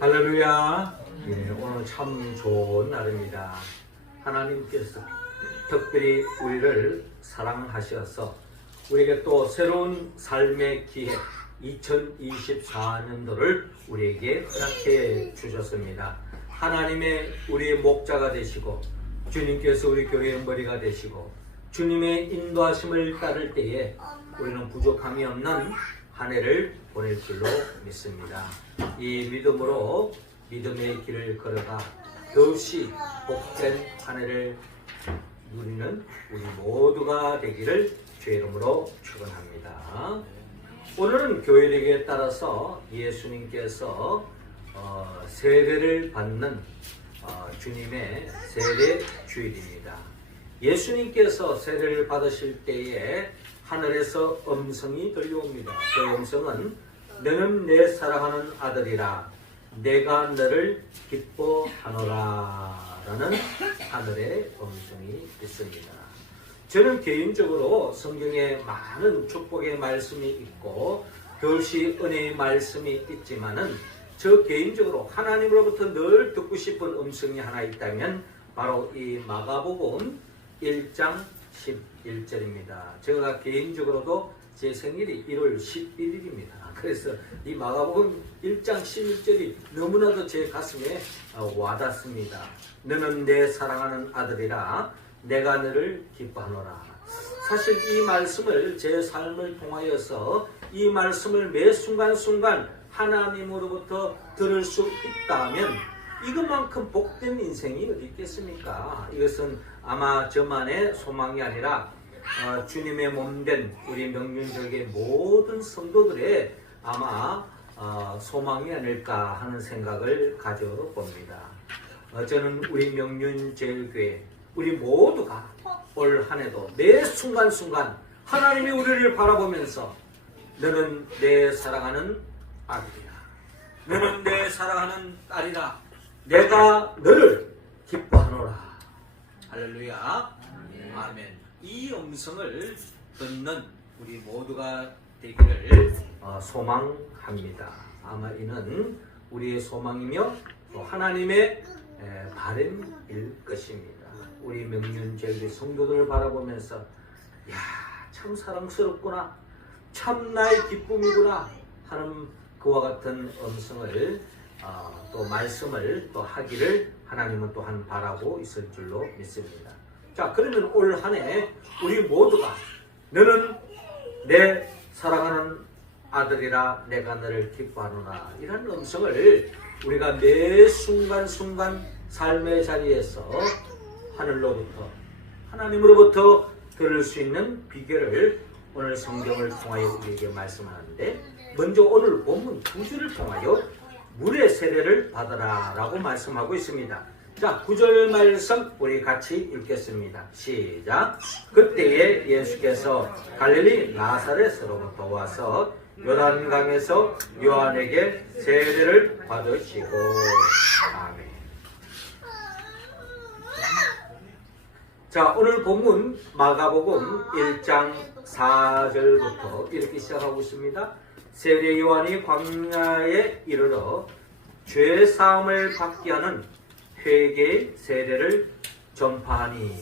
할렐루야. 오늘 참 좋은 날입니다. 하나님께서 특별히 우리를 사랑하셔서 우리에게 또 새로운 삶의 기회 2024년도를 우리에게 허락해 주셨습니다. 하나님의 우리의 목자가 되시고 주님께서 우리 교회의 머리가 되시고 주님의 인도하심을 따를 때에 우리는 부족함이 없는 한 해를 보낼 줄로 믿습니다. 이 믿음으로 믿음의 길을 걸어가 더없이 복된 한 해를 누리는 우리 모두가 되기를 주의 이름으로 축원합니다. 오늘은 교회력에 따라서 예수님께서 세례를 받는 주님의 세례 주일입니다. 예수님께서 세례를 받으실 때에 하늘에서 음성이 들려옵니다. 그 음성은 너는 내 사랑하는 아들이라 내가 너를 기뻐하노라 라는 하늘의 음성이 있습니다. 저는 개인적으로 성경에 많은 축복의 말씀이 있고 더없이 은혜의 말씀이 있지만은 저 개인적으로 하나님으로부터 늘 듣고 싶은 음성이 하나 있다면 바로 이 마가복음 1장 11절입니다. 제가 개인적으로도 제 생일이 1월 11일입니다. 그래서 이 마가복음 1장 11절이 너무나도 제 가슴에 와닿습니다. 너는 내 사랑하는 아들이라 내가 너를 기뻐하노라. 사실 이 말씀을 제 삶을 통하여서 이 말씀을 매 순간순간 하나님으로부터 들을 수 있다면 이것만큼 복된 인생이 어디 있겠습니까? 이것은 아마 저만의 소망이 아니라 주님의 몸된 우리 명륜적의 모든 성도들의 아마 소망이 아닐까 하는 생각을 가져봅니다. 저는 우리 명륜제일교회 우리 모두가 올 한 해도 매 순간순간 하나님이 우리를 바라보면서 너는 내 사랑하는 아들이라 너는 내 사랑하는 딸이라 내가 너를 기뻐하노라. 할렐루야. 아멘. 이 음성을 듣는 우리 모두가 되기를 소망합니다. 아마 이는 우리의 소망이며 또 하나님의 바람일 것입니다. 우리 명륜제일의 성도들을 바라보면서 야, 참 사랑스럽구나, 참 나의 기쁨이구나 하는 그와 같은 음성을 또 말씀을 또 하기를 하나님은 또한 바라고 있을 줄로 믿습니다. 자, 그러면 올 한 해 우리 모두가 너는 내 사랑하는 아들이라 내가 너를 기뻐하노라 이런 음성을 우리가 매 순간순간 삶의 자리에서 하늘로부터 하나님으로부터 들을 수 있는 비결을 오늘 성경을 통하여 우리에게 말씀하는데 먼저 오늘 본문 9절을 통하여 물의 세례를 받아라 라고 말씀하고 있습니다. 자, 9절 말씀 우리 같이 읽겠습니다. 시작. 그때에 예수께서 갈릴리 나사렛으로부터 와서 요단강에서 요한에게 세례를 받으시고 아멘. 자, 오늘 본문 마가복음 1장 4절부터 이렇게 시작하고 있습니다. 세례 요한이 광야에 이르러 죄 사함을 받게 하는 회개의 세례를 전파하니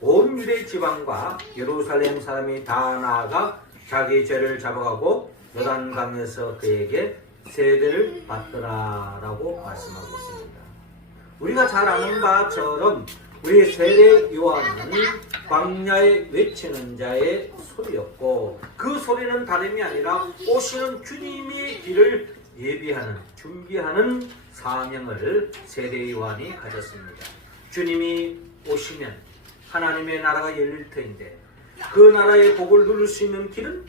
온 유대 지방과 예루살렘 사람이 다 나아가 자기 죄를 잡아가고 요단강에서 그에게 세례를 받더라라고 말씀하고 있습니다. 우리가 잘 아는 바처럼 우리 세례 요한은 광야에 외치는 자의 소리였고 그 소리는 다름이 아니라 오시는 주님의 길을 예비하는 준비하는 사명을 세례 요한이 가졌습니다. 주님이 오시면 하나님의 나라가 열릴 터인데 그 나라의 복을 누릴 수 있는 길은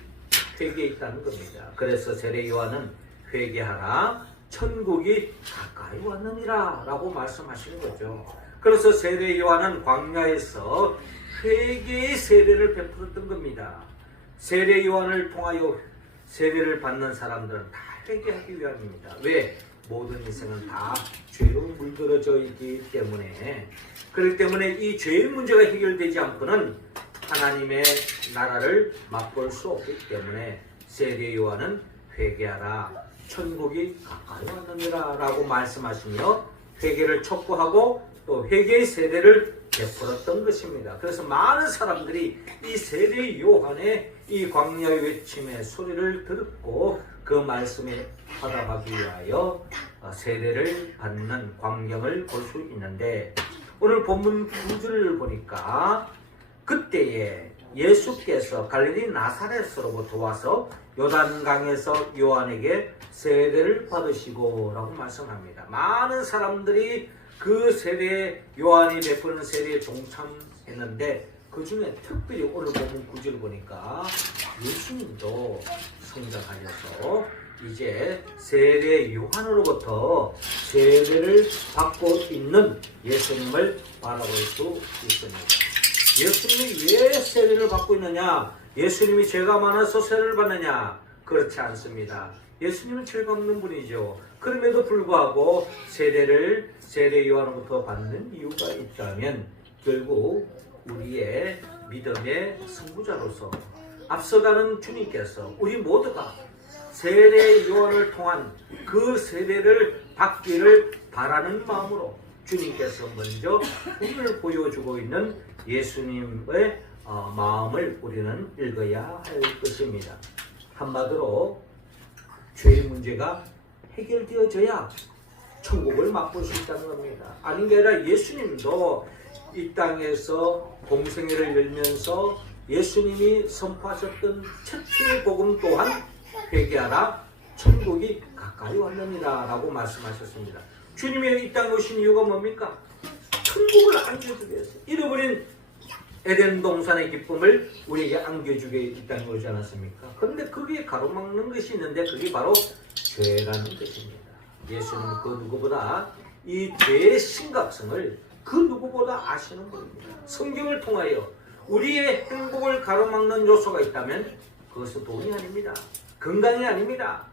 회개에 있다는 겁니다. 그래서 세례 요한은 회개하라 천국이 가까이 왔느니라 라고 말씀하시는 거죠. 그래서 세례 요한은 광야에서 회개의 세례를 베풀었던 겁니다. 세례 요한을 통하여 세례를 받는 사람들은 다 회개하기 위함입니다. 왜? 모든 인생은 다 죄로 물들어져 있기 때문에 그렇기 때문에 이 죄의 문제가 해결되지 않고는 하나님의 나라를 맛볼 수 없기 때문에 세례 요한은 회개하라 천국이 가까이 왔느니라 라고 말씀하시며 회개를 촉구하고 또 회개의 세례를 베풀었던 것입니다. 그래서 많은 사람들이 이 세례 요한의 이 광야의 외침의 소리를 듣고 그 말씀에 화답하기 위하여 세례를 받는 광경을 볼 수 있는데, 오늘 본문 9절을 보니까 그때에 예수께서 갈릴리 나사렛으로부터 와서 요단강에서 요한에게 세례를 받으시고 라고 말씀합니다. 많은 사람들이 그 세례에, 요한이 베푸는 세례에 동참했는데 그 중에 특별히 오늘 본문 9절 보니까 예수님도 성장하셔서 이제 세례 요한으로부터 세례를 받고 있는 예수님을 바라볼 수 있습니다. 예수님이 왜 세례를 받고 있느냐? 예수님이 죄가 많아서 세례를 받느냐? 그렇지 않습니다. 예수님은 죄가 없는 분이죠. 그럼에도 불구하고 세례 요한으로부터 받는 이유가 있다면 결국 우리의 믿음의 선구자로서 앞서가는 주님께서 우리 모두가 세례 요한을 통한 그 세례를 받기를 바라는 마음으로 주님께서 먼저 우리를 보여주고 있는 예수님의 마음을 우리는 읽어야 할 것입니다. 한마디로 죄의 문제가 해결되어져야 천국을 맛볼 수 있다는 겁니다. 아닌 게 아니라 예수님도 이 땅에서 공생애를 열면서 예수님이 선포하셨던 첫째 복음 또한 회개하라, 천국이 가까이 왔느니라 라고 말씀하셨습니다. 주님이 이 땅에 오신 이유가 뭡니까? 천국을 안겨주기 위해서. 잃어버린 에덴 동산의 기쁨을 우리에게 안겨주게 이 땅에 오지 않았습니까? 그런데 거기에 가로막는 것이 있는데 그게 바로 죄라는 것입니다. 예수님은 그 누구보다 이 죄의 심각성을 그 누구보다 아시는 분입니다. 성경을 통하여 우리의 행복을 가로막는 요소가 있다면 그것은 돈이 아닙니다. 건강이 아닙니다.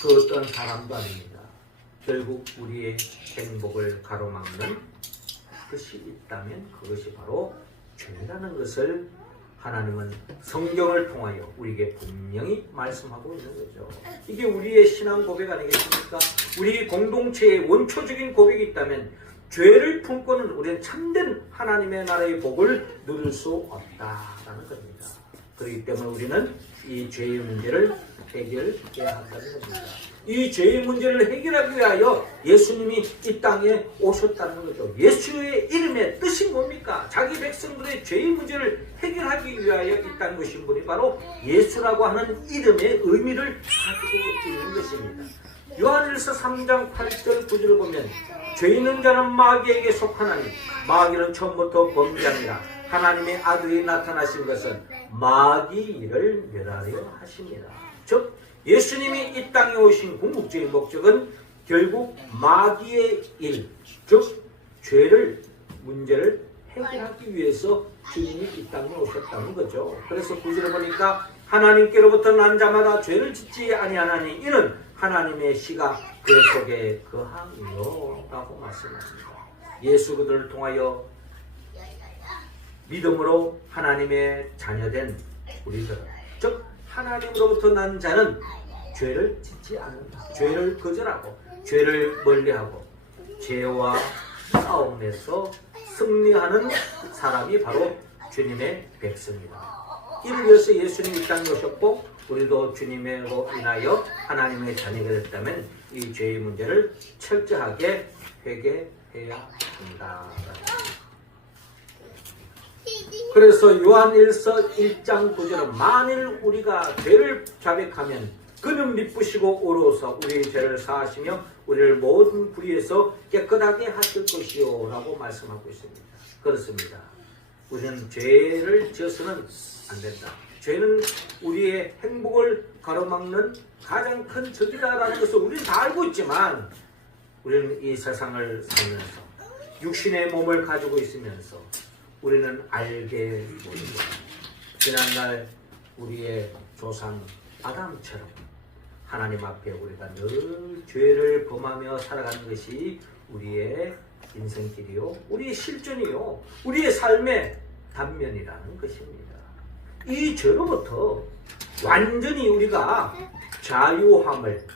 그 어떤 사람도 아닙니다. 결국 우리의 행복을 가로막는 것이 있다면 그것이 바로 죄라는 것을 하나님은 성경을 통하여 우리에게 분명히 말씀하고 있는 거죠. 이게 우리의 신앙 고백 아니겠습니까? 우리 공동체의 원초적인 고백이 있다면 죄를 품고는 우리는 참된 하나님의 나라의 복을 누릴 수 없다라는 겁니다. 그렇기 때문에 우리는 이 죄의 문제를 해결해야 한다는 겁니다. 이 죄의 문제를 해결하기 위하여 예수님이 이 땅에 오셨다는 거죠. 예수의 이름의 뜻이 뭡니까? 자기 백성들의 죄의 문제를 해결하기 위하여 이 땅에 오신 분이 바로 예수라고 하는 이름의 의미를 가지고 있는 것입니다. 요한일서 3장 8절 9절을 보면 죄 있는 자는 마귀에게 속하나니 마귀는 처음부터 범죄합니다. 하나님의 아들이 나타나신 것은 마귀 일을 멸하려 하십니다. 즉 예수님이 이 땅에 오신 궁극적인 목적은 결국 마귀의 일, 즉 죄를 문제를 해결하기 위해서 주님이 이 땅에 오셨다는 거죠. 그래서 구절을 보니까 하나님께로부터 난 자마다 죄를 짓지 아니하나니 이는 하나님의 씨가 그 속에 거함이요 라고 말씀하십니다. 예수 그들을 통하여 믿음으로 하나님의 자녀된 우리들, 즉 하나님으로부터 난 자는 죄를 짓지 않는다. 죄를 거절하고 죄를 멀리하고 죄와 싸움에서 승리하는 사람이 바로 주님의 백성이다. 이를 위해서 예수님이 이 땅에 오셨고 우리도 주님으로 인하여 하나님의 자녀가 됐다면 이 죄의 문제를 철저하게 회개해야 한다. 그래서 요한일서 1장 9절은 만일 우리가 죄를 자백하면 그는 미쁘시고 오로서 우리의 죄를 사하시며 우리를 모든 불의에서 깨끗하게 하실 것이요 라고 말씀하고 있습니다. 그렇습니다. 우리는 죄를 지어서는 안 된다. 죄는 우리의 행복을 가로막는 가장 큰 적이다라는 것을 우리는 다 알고 있지만 우리는 이 세상을 살면서 육신의 몸을 가지고 있으면서 우리는 알게 모르고 지난날 우리의 조상 아담처럼 하나님 앞에 우리가 늘 죄를 범하며 살아가는 것이 우리의 인생길이요, 우리의 실존이요, 우리의 삶의 단면이라는 것입니다. 이 죄로부터 완전히 우리가 자유함을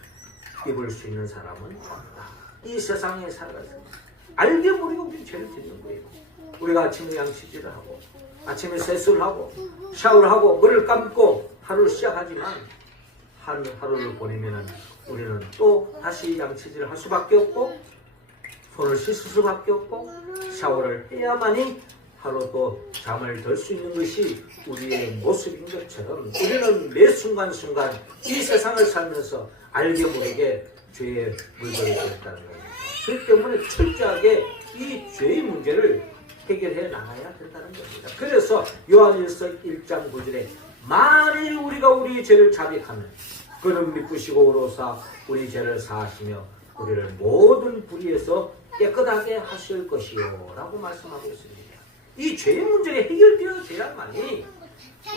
입을 수 있는 사람은 없다. 이 세상에 살아가서 알게 모르게 우리 죄를 짓는 거예요. 우리가 아침에 양치질을 하고 아침에 세수를 하고 샤워를 하고 머리를 감고 하루를 시작하지만 한 하루를 보내면은 우리는 또 다시 양치질을 할 수밖에 없고 손을 씻을 수밖에 없고 샤워를 해야만이 하루 또 잠을 들 수 있는 것이 우리의 모습인 것처럼 우리는 매 순간순간 이 세상을 살면서 알게 모르게 죄에 물들어 있다는 겁니다. 그렇기 때문에 철저하게 이 죄의 문제를 해결해 나가야 된다는 겁니다. 그래서 요한일서 1장 9절에 만일 우리가 우리 죄를 자백하면 그는 믿으시고 오로사 우리 죄를 사하시며 우리를 모든 불의에서 깨끗하게 하실 것이요 라고 말씀하고 있습니다. 이 죄의 문제가 해결되어져야만이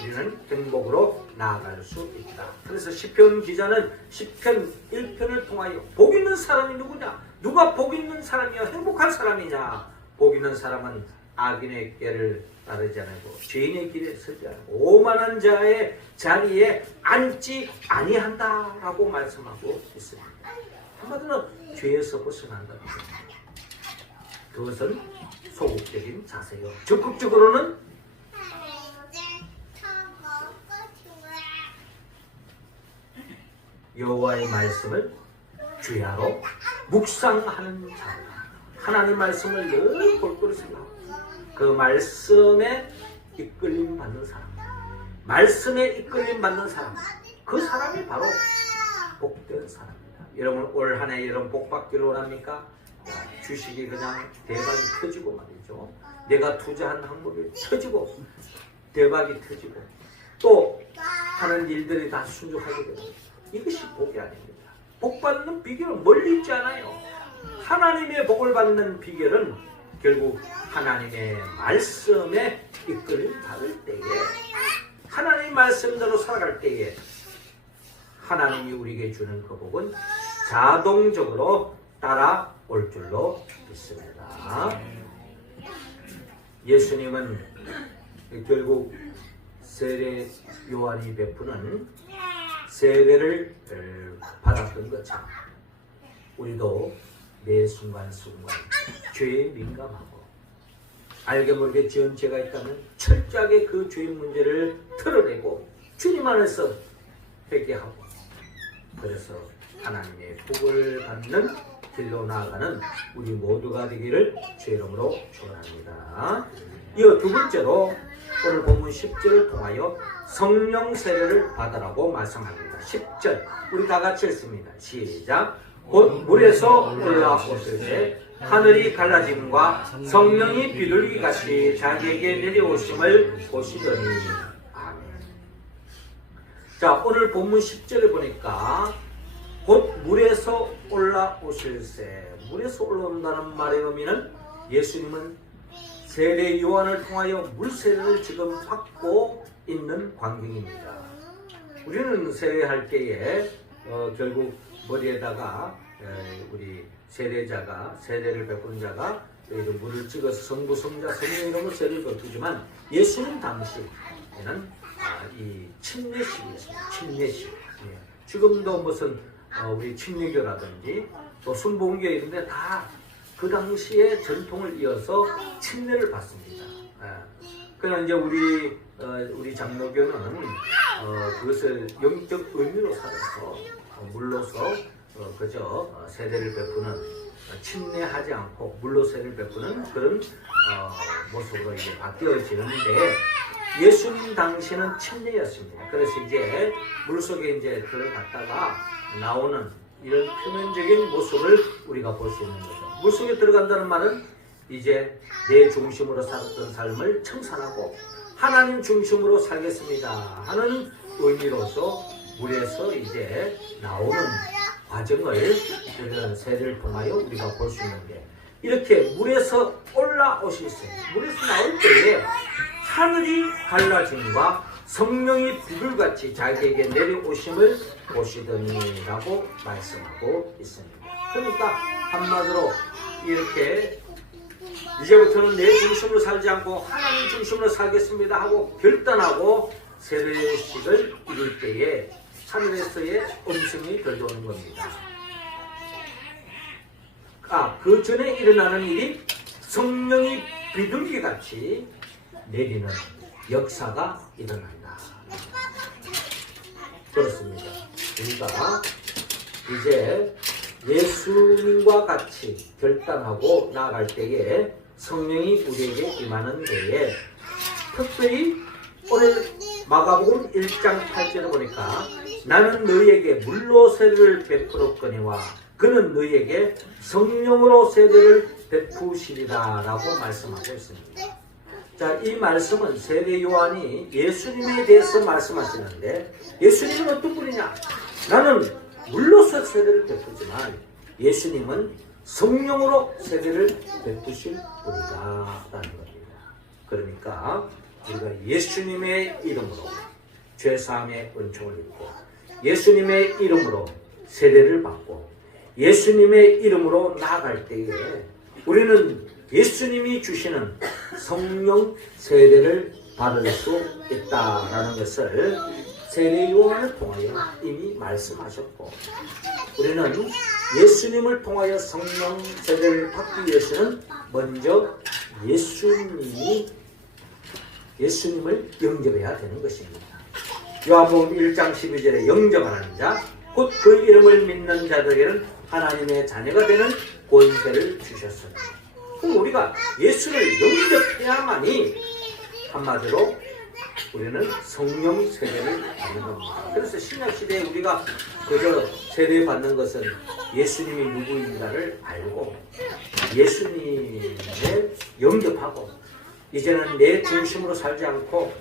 우리는 행복으로 나아갈 수 있다. 그래서 시편 기자는 시편 1편을 통하여 복 있는 사람이 누구냐? 누가 복 있는 사람이야? 행복한 사람이냐? 복 있는 사람은 악인의 꾀를 따르지 않고 죄인의 길에 서지 않고 오만한 자의 자리에 앉지 아니한다라고 말씀하고 있습니다. 한마디로 죄에서 벗어난다. 그것은 소극적인 자세요. 적극적으로는 여호와의 말씀을 주야로 묵상하는 자다. 하나님 말씀을 늘 골고루 생각하고 그 말씀에 이끌림 받는 사람, 말씀에 이끌림 받는 사람, 그 사람이 바로 복된 사람입니다. 여러분 올 한 해 여러분 복 받기를 원합니까? 주식이 그냥 대박이 터지고 말이죠. 내가 투자한 항목이 터지고 대박이 터지고 또 하는 일들이 다 순종하게 되고 이것이 복이 아닙니다. 복 받는 비결은 멀리 있지 않아요. 하나님의 복을 받는 비결은 결국 하나님의 말씀에 이끌림 받을 때에 하나님 말씀대로 살아갈 때에 하나님이 우리에게 주는 그 복은 자동적으로 따라올 줄로 믿습니다. 예수님은 결국 세례 요한이 베푸는 세례를 받았던 것처럼 우리도 매 순간순간 죄에 민감하고 알게 모르게 지은 죄가 있다면 철저하게 그 죄의 문제를 털어내고 주님 안에서 회개하고 그래서 하나님의 복을 받는 길로 나아가는 우리 모두가 되기를 주의 이름으로 축원합니다. 이어 두 번째로 오늘 본문 10절을 통하여 성령 세례를 받으라고 말씀합니다. 10절 우리 다 같이 읽습니다. 시작. 곧 물에서 올라오실 때 하늘이 갈라짐과 성령이 비둘기 같이 자기에게 내려오심을 보시더니 아멘. 자 오늘 본문 10절에 보니까 곧 물에서 올라오실세. 물에서 올라온다는 말의 의미는 예수님은 세례 요한을 통하여 물세례를 지금 받고 있는 광경입니다. 우리는 세례할 때에 결국 머리에다가 우리 세례자가 세례를 베푼 자가 물을 찍어서 성부, 성자, 성령 이름으로 세례를 베푸지만 예수님 당시에는 이 침례식이었습니다. 침례식. 지금도 무슨 우리 침례교라든지 또 순복음교 이런데 다 그 당시의 전통을 이어서 침례를 받습니다. 그냥 이제 우리 장로교는 그것을 영적 의미로 살아서 물로서 그저 세례를 베푸는 침례하지 않고 물로 세례를 베푸는 그런 모습으로 이제 바뀌어지는데 예수님 당시는 침례였습니다. 그래서 이제 물속에 이제 들어갔다가 나오는 이런 표면적인 모습을 우리가 볼 수 있는 거죠. 물속에 들어간다는 말은 이제 내 중심으로 살았던 삶을 청산하고 하나님 중심으로 살겠습니다 하는 의미로서 물에서 이제 나오는 과정을 이런 세례를 통하여 우리가 볼 수 있는데 이렇게 물에서 올라오실세. 물에서 나올 때에 하늘이 갈라짐과 성령이 비둘같이 자기에게 내려오심을 보시더니 라고 말씀하고 있습니다. 그러니까 한마디로 이렇게 이제부터는 내 중심으로 살지 않고 하나님 중심으로 살겠습니다 하고 결단하고 세례식을 이룰 때에 하늘에서의 음성이 들려오는 겁니다. 그 전에 일어나는 일이 성령이 비둘기같이 내리는 역사가 일어난다. 그렇습니다. 우리가 이제 예수님과 같이 결단하고 나아갈 때에 성령이 우리에게 임하는 때에 특별히 오늘 마가복음 1장 8절을 보니까 나는 너희에게 물로 세례를 베풀었거니와 그는 너희에게 성령으로 세례를 베푸시리라 라고 말씀하고 있습니다. 자, 이 말씀은 세례 요한이 예수님에 대해서 말씀하시는데 예수님은 어떤 분이냐? 나는 물로서 세례를 베푸지만 예수님은 성령으로 세례를 베푸실 분이다 라는 겁니다. 그러니까 우리가 예수님의 이름으로 죄사함의 은총을 입고 예수님의 이름으로 세례를 받고 예수님의 이름으로 나아갈 때에 우리는 예수님이 주시는 성령 세례를 받을 수 있다라는 것을 세례 요한을 통하여 이미 말씀하셨고 우리는 예수님을 통하여 성령 세례를 받기 위해서는 먼저 예수님을 영접해야 되는 것입니다. 요한복음 1장 12절에 영접하는 자, 곧 그 이름을 믿는 자들에게는 하나님의 자녀가 되는 권세를 주셨습니다. 그럼 우리가 예수를 영접해야만이 한마디로 우리는 성령 세례를 받는 겁니다. 그래서 신약시대에 우리가 그저 세례 받는 것은 예수님이 누구인가를 알고 예수님을 영접하고 이제는 내 중심으로 살지 않고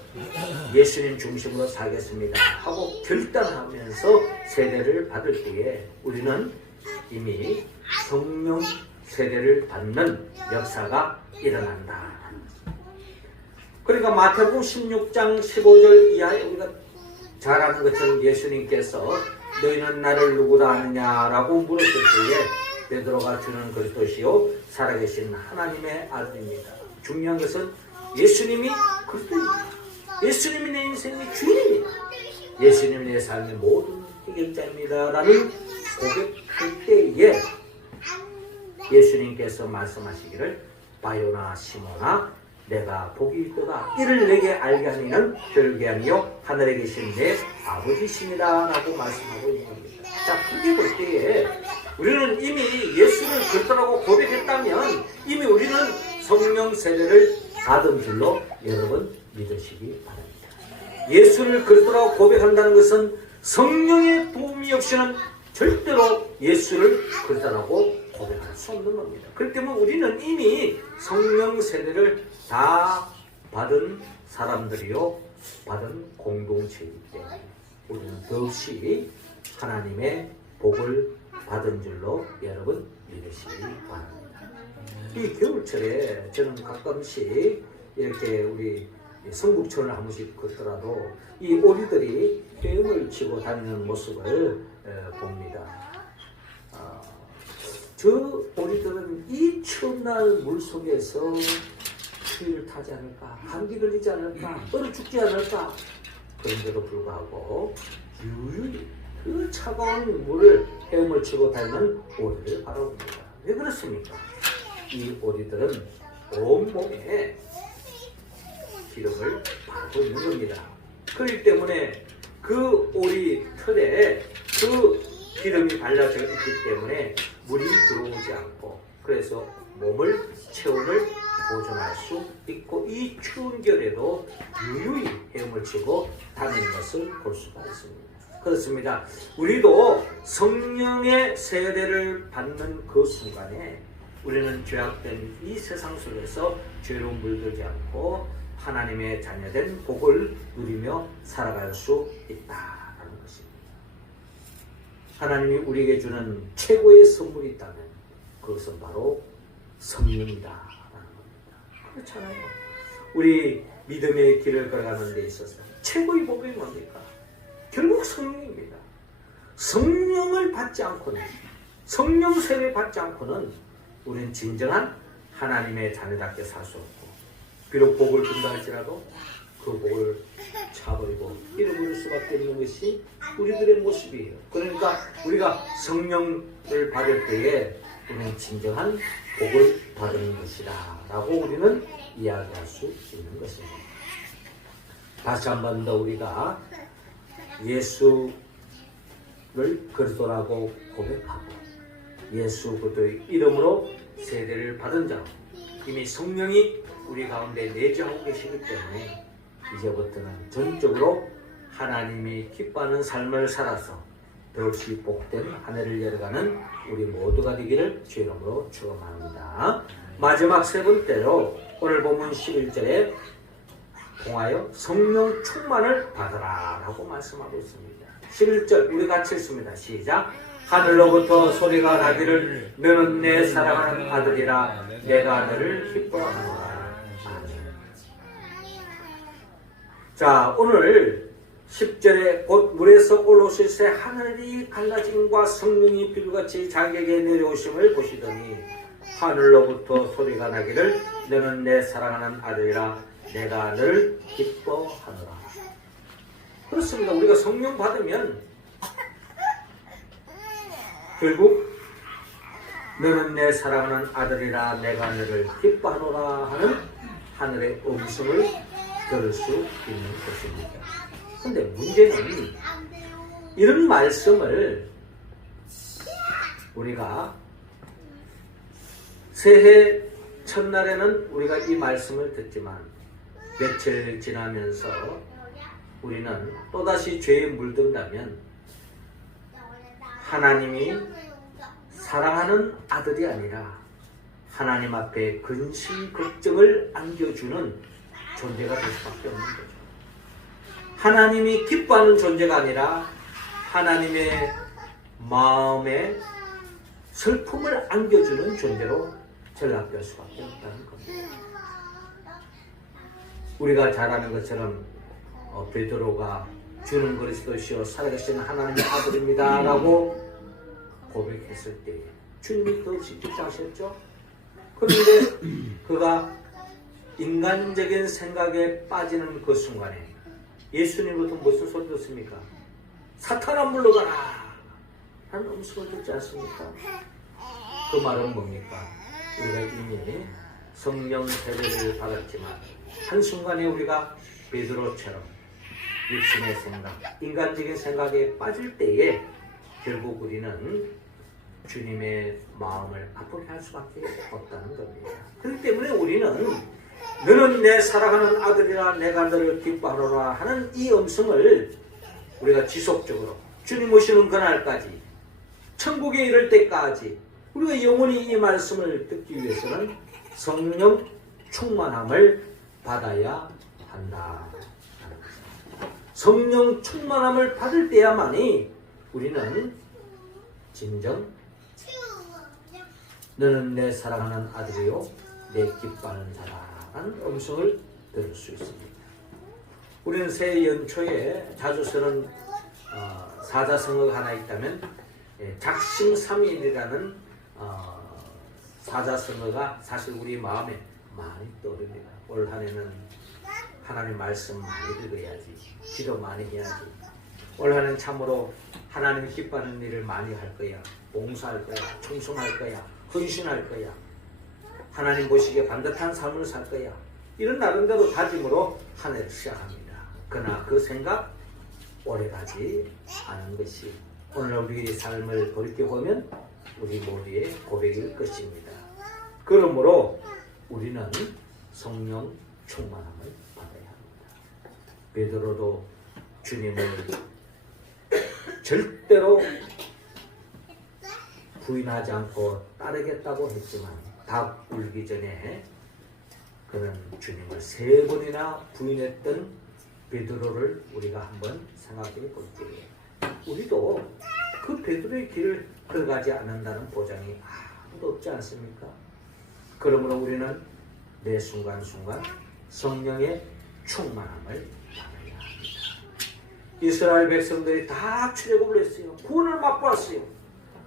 예수님 중심으로 살겠습니다 하고 결단하면서 세례를 받을 때에 우리는 이미 성령 세례를 받는 역사가 일어난다. 그러니까 마태복음 16장 15절 이하에 우리가 잘 아는 것처럼 예수님께서 너희는 나를 누구라 하느냐라고 물었을 때에 베드로가 주는 그리스도시요 살아계신 하나님의 아들입니다. 중요한 것은 예수님이 그리스도입니다. 예수님이 내 인생의 주인입니다. 예수님이 내 삶의 모든 해결자입니다 라는 고백할 때에 예수님께서 말씀하시기를 바요나 시몬아 내가 복이 있도다 이를 내게 알게 하니는 별게 아니요 하늘에 계신 내 아버지십니다 라고 말씀하고 있는 겁니다. 자, 그렇게 볼 때에 우리는 이미 예수를 그리스도라고 고백했다면 이미 우리는 성령 세례를 받은 줄로 여러분 믿으시기 바랍니다. 예수를 그리스도라고 고백한다는 것은 성령의 도움이 없이는 절대로 예수를 그리스도라고 고백할 수 없는 겁니다. 그렇기 때문에 우리는 이미 성령 세례를 다 받은 사람들이요 받은 공동체이기 때문에 우리는 더없이 하나님의 복을 받은 줄로 여러분 믿으시기 바랍니다. 이 겨울철에 저는 가끔씩 이렇게 우리 성북천을 한 번씩 걷더라도 이 오리들이 헤엄을 치고 다니는 모습을 봅니다. 저 오리들은 이 추운날 물속에서 추위를 타지 않을까, 감기 걸리지 않을까, 얼어 죽지 않을까 그런데도 불구하고 유유히 그 차가운 물을 헤엄을 치고 다니는 오리를 바라봅니다. 왜 그렇습니까? 이 오리들은 온몸에 기름을 바르고 있는 겁니다. 그렇기 때문에 그 오리 털에 그 기름이 발라져 있기 때문에 물이 들어오지 않고 그래서 몸을 체온을 보존할 수 있고 이 추운 겨울에도 유유히 헤엄을 치고 다니는 것을 볼 수가 있습니다. 그렇습니다. 우리도 성령의 세례를 받는 그 순간에 우리는 죄악된 이 세상 속에서 죄로 물들지 않고 하나님의 자녀된 복을 누리며 살아갈 수 있다는 것입니다. 하나님이 우리에게 주는 최고의 선물이 있다면 그것은 바로 성령이다라는 겁니다. 그렇잖아요. 우리 믿음의 길을 걸어가는 데 있어서 최고의 복이 뭡니까? 결국 성령입니다. 성령을 받지 않고는 성령 세례 받지 않고는 우리는 진정한 하나님의 자녀답게 살 수 없고 비록 복을 준다 할지라도 그 복을 차버리고 잃어버릴 수밖에 없는 것이 우리들의 모습이에요. 그러니까 우리가 성령을 받을 때에 우리는 진정한 복을 받는 것이다 라고 우리는 이야기할 수 있는 것입니다. 다시 한 번 더 우리가 예수를 그리스도라고 고백하고 예수 그리스도의 이름으로 세례를 받은 자로 이미 성령이 우리 가운데 내주하고 계시기 때문에 이제부터는 전적으로 하나님이 기뻐하는 삶을 살아서 더없이 복된 한 해를 열어가는 우리 모두가 되기를 주의 이름으로 축원합니다. 마지막 세 번째로 오늘 본문 11절에 통하여 성령 충만을 받으라 라고 말씀하고 있습니다. 11절 우리 같이 읽습니다. 시작. 하늘로부터 소리가 나기를 너는 내 사랑하는 아들이라 내가 너를 기뻐하노라. 자, 오늘 10절에 곧 물에서 올라오실 새 하늘이 갈라짐과 성령이 비둘같이 자기에게 내려오심을 보시더니 하늘로부터 소리가 나기를 너는 내 사랑하는 아들이라 내가 너를 기뻐하노라. 그렇습니다. 우리가 성령 받으면 결국 너는 내 사랑하는 아들이라 내가 너를 기뻐하노라 하는 하늘의 음성을 들을 수 있는 것입니다. 그런데 문제는 이런 말씀을 우리가 새해 첫날에는 우리가 이 말씀을 듣지만 며칠 지나면서 우리는 또다시 죄에 물든다면 하나님이 사랑하는 아들이 아니라 하나님 앞에 근심 걱정을 안겨주는 존재가 될 수밖에 없는 거죠. 하나님이 기뻐하는 존재가 아니라 하나님의 마음에 슬픔을 안겨주는 존재로 전락될 수밖에 없다는 겁니다. 우리가 잘 아는 것처럼 베드로가 주는 그리스도시요 살아계신 하나님의 아들입니다 라고 고백했을 때 주님이 더없이 기뻐하셨죠. 그런데 그가 인간적인 생각에 빠지는 그 순간에 예수님부터 무슨 소리 듣습니까? 사탄아 물러가라 하는 음성을 듣지 않습니까? 그 말은 뭡니까? 우리가 이미 성령 세례를 받았지만 한순간에 우리가 베드로처럼 육신의 생각, 인간적인 생각에 빠질 때에 결국 우리는 주님의 마음을 아프게 할 수밖에 없다는 겁니다. 그렇기 때문에 우리는 너는 내 사랑하는 아들이라 내가 너를 기뻐하노라 하는 이 음성을 우리가 지속적으로 주님 오시는 그날까지 천국에 이를 때까지 우리가 영원히 이 말씀을 듣기 위해서는 성령 충만함을 받아야 한다. 성령 충만함을 받을 때야만이 우리는 진정 너는 내 사랑하는 아들이요 내 기뻐하는 자라는 음성을 들을 수 있습니다. 우리는 새해 연초에 자주 쓰는 사자성어가 하나 있다면 작심삼일이라는 사자성어가 사실 우리 마음에 많이 떠오릅니다. 올 한해는 하나님 말씀 많이 읽어야지, 기도 많이 해야지, 올 한해는 참으로 하나님 기뻐하는 일을 많이 할 거야, 봉사할 거야, 충성할 거야, 헌신할 거야, 하나님 보시기에 반듯한 삶을 살 거야, 이런 나름대로 다짐으로 한 해를 시작합니다. 그러나 그 생각 오래가지 않은 것이 오늘 우리의 삶을 돌이켜보면 우리 모두의 고백일 것입니다. 그러므로 우리는 성령 충만함을 받아야 합니다. 베드로도 주님을 절대로 부인하지 않고 따르겠다고 했지만 닭 울기 전에 그는 주님을 3번이나 부인했던 베드로를 우리가 한번 생각해 볼게요. 우리도 그 베드로의 길을 걸어가지 않는다는 보장이 아무도 없지 않습니까? 그러므로 우리는 매 순간순간 성령의 충만함을 받아야 합니다. 이스라엘 백성들이 다 출애굽을 했어요. 구원을 맛보았어요.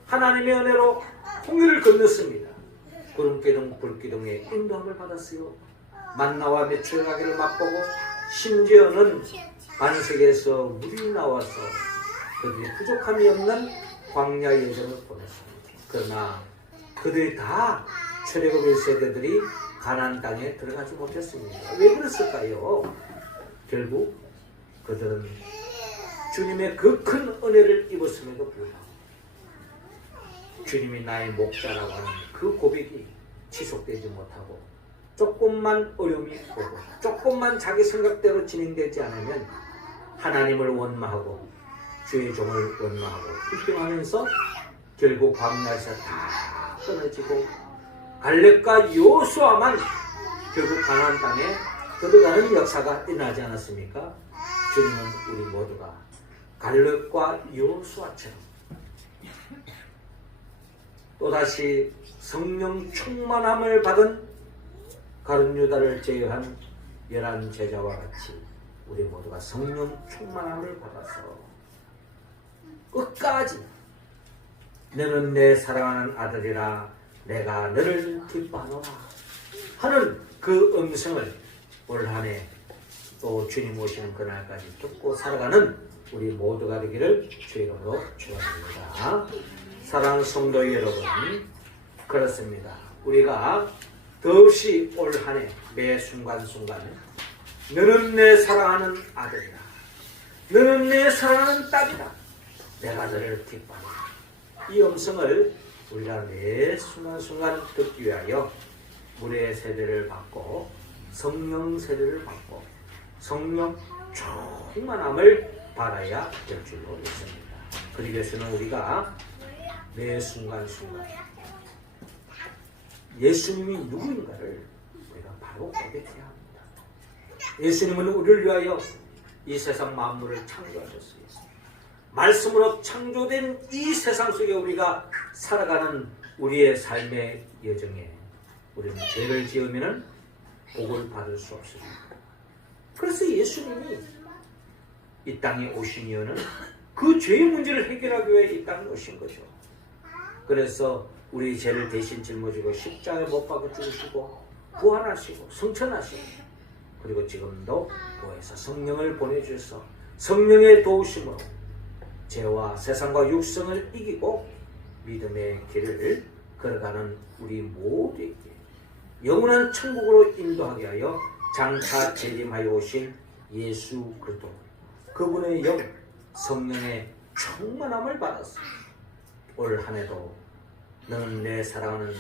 하나님의 은혜로 홍해를 건넜습니다. 구름기둥 불기둥의 인도함을 받았어요. 만나와 메추라기를 맛보고 심지어는 반석에서 물이 나와서 그들이 부족함이 없는 광야 여정을 보냈습니다. 그러나 그들이 다 출애굽의 세대들이 가나안 땅에 들어가지 못했습니다. 왜 그랬을까요? 결국 그들은 주님의 그 큰 은혜를 입었음에도 불구하고 주님이 나의 목자라고 하는 그 고백이 지속되지 못하고 조금만 어려움이 오고 조금만 자기 생각대로 진행되지 않으면 하나님을 원망하고 주의 종을 원망하고 불평하면서 결국 광야에서 다 끊어지고 갈렙과 여호수아만 결국 가나안 땅에 들어가는 역사가 일어나지 않았습니까? 주님은 우리 모두가 갈렙과 여호수아처럼 또다시 성령 충만함을 받은 가룟 유다를 제외한 11 제자와 같이 우리 모두가 성령 충만함을 받아서 끝까지 너는 내 사랑하는 아들이라 내가 너를 기뻐하노라 하는 그 음성을 올 한 해 또 주님 오시는 그날까지 듣고 살아가는 우리 모두가 되기를 주의 이름으로 축원합니다. 사랑하는 성도 여러분, 그렇습니다. 우리가 더없이 올 한 해 매 순간순간 너는 내 사랑하는 아들이다, 너는 내 사랑하는 딸이다, 내가 너를 기뻐한다, 이 음성을 우리가 매 순간순간 듣기 위하여 물의 세례를 받고 성령 세례를 받고 성령 충만함을 받아야 될 줄로 믿습니다. 그러기 위해서는 우리가 매 순간순간 예수님이 누구인가를 우리가 바로 고백해야 합니다. 예수님은 우리를 위하여 이 세상 만물을 창조하셨어요. 말씀으로 창조된 이 세상 속에 우리가 살아가는 우리의 삶의 여정에 우리는 죄를 지으면 복을 받을 수 없습니다. 그래서 예수님이 이 땅에 오신 이유는 그 죄의 문제를 해결하기 위해 이 땅에 오신 거죠. 그래서 우리 죄를 대신 짊어지고 십자가에 못 박아 죽으시고 부활하시고 성천하시고 그리고 지금도 보혜사 성령을 보내주셔서 성령의 도우심으로 죄와 세상과 육성을 이기고 믿음의 길을 걸어가는 우리 모두에게 영원한 천국으로 인도하게 하여 장차 재림하여 오신 예수 그리스도 그분의 영 성령의 충만함을 받았습니다. 올 한 해도 너는 내 사랑하는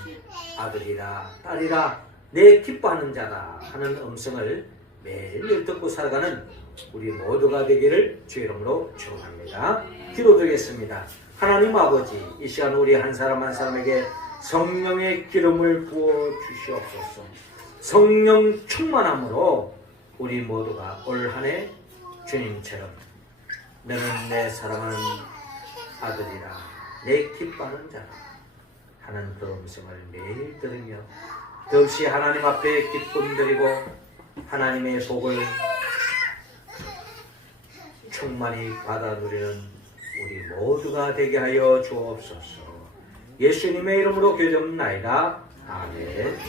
아들이라 딸이라 내 기뻐하는 자다 하는 음성을 매일매일 듣고 살아가는 우리 모두가 되기를 주의 이름으로 축원합니다. 기도드리겠습니다. 하나님 아버지, 이 시간 우리 한 사람 한 사람에게 성령의 기름을 부어 주시옵소서. 성령 충만함으로 우리 모두가 올 한 해 주님처럼 너는 내 사랑하는 아들이라 내 기뻐하는 자라 하는 그 음성을 매일 들으며 더없이 하나님 앞에 기쁨 드리고 하나님의 복을 충만히 받아 누리는 우리 모두가 되게 하여 주옵소서. 예수님의 이름으로 기도합나이다. 아멘.